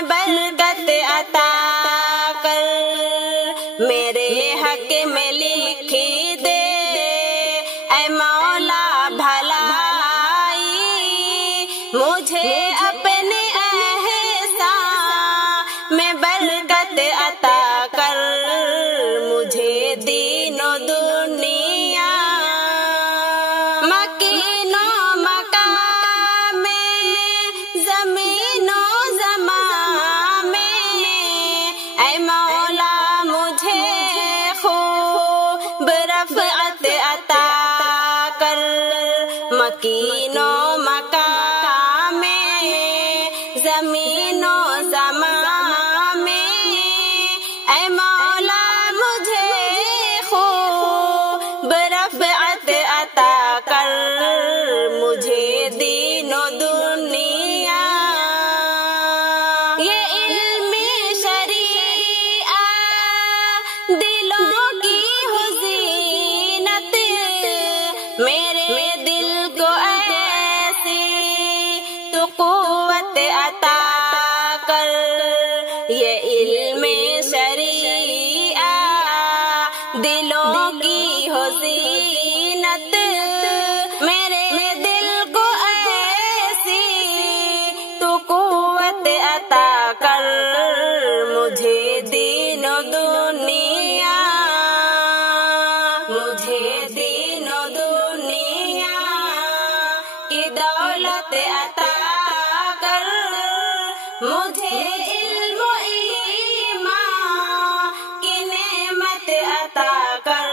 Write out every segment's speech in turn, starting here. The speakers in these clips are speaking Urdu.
میں برکت عطا کر، میرے حق میں لکھی دے اے مولا بھلائی، مجھے اپنے احسان میں برکت عطا کر، مجھے دین و دنیا مکین و مکان میں، زمین و زمان میں، اے مولا مجھے خوب رفعت عطا کر، مکین و مکان میں، زمین و زمان میں، اے مولا مجھے خوب رفعت عطا کر، مجھے دین و دنیا یہ علم شریعت دلوں کی ہو زینت، میرے دل کو ایسی تو قوت عطا کر، یہ علم شریعت دلوں کی ہو زینت، میرے دل کو ایسی تو قوت عطا کر، مجھے دین و دنیا، مجھے دین و دنیا کی دولت عطا کر، مجھے علم و ایمان کی نعمت عطا کر،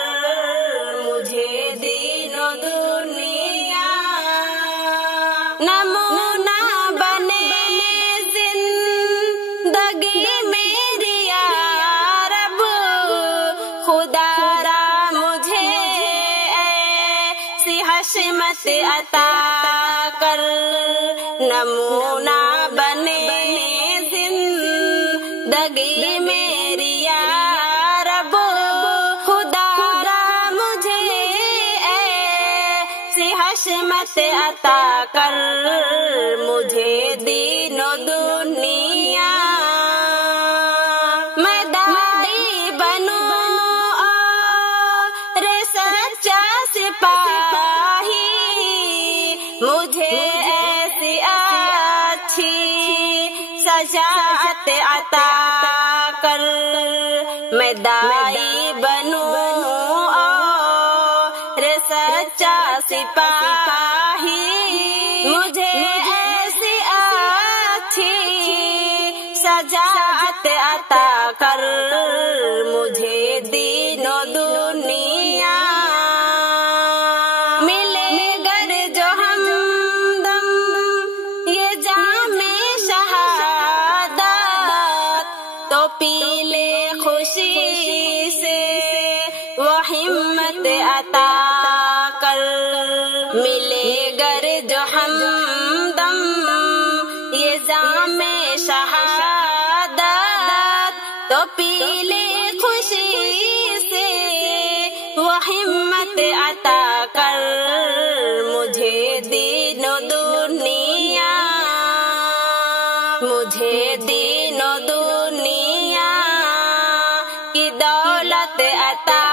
مجھے دین و دنیا نمونہ بنے زندگی میری یا رب، خدا را مجھے ایسی حشمت عطا کر، نمونہ بنے زندگی میری یا رب، خدا را مجھے ایسی حشمت عطا کر، مجھے دین و دنیا میں داعی بنوں اور سچا سپاہی، مجھے ایسی اچھی شجاعت عطا کر، میں داعی بنوں اور سچا سپاہی، مجھے ایسی اچھی شجاعت عطا کر، مجھے دین و دنیا ملے گر جو ہمدم یہ جام شہادت، تو پی لے خوشی سے وہ ہمت عطا کر، ملے گر جو ہمدم یہ جام شہادت، تو پی لے خوشی سے وہ ہمت عطا کر، مجھے دین و دنیا، مجھے دین و دنیا کی دولت عطا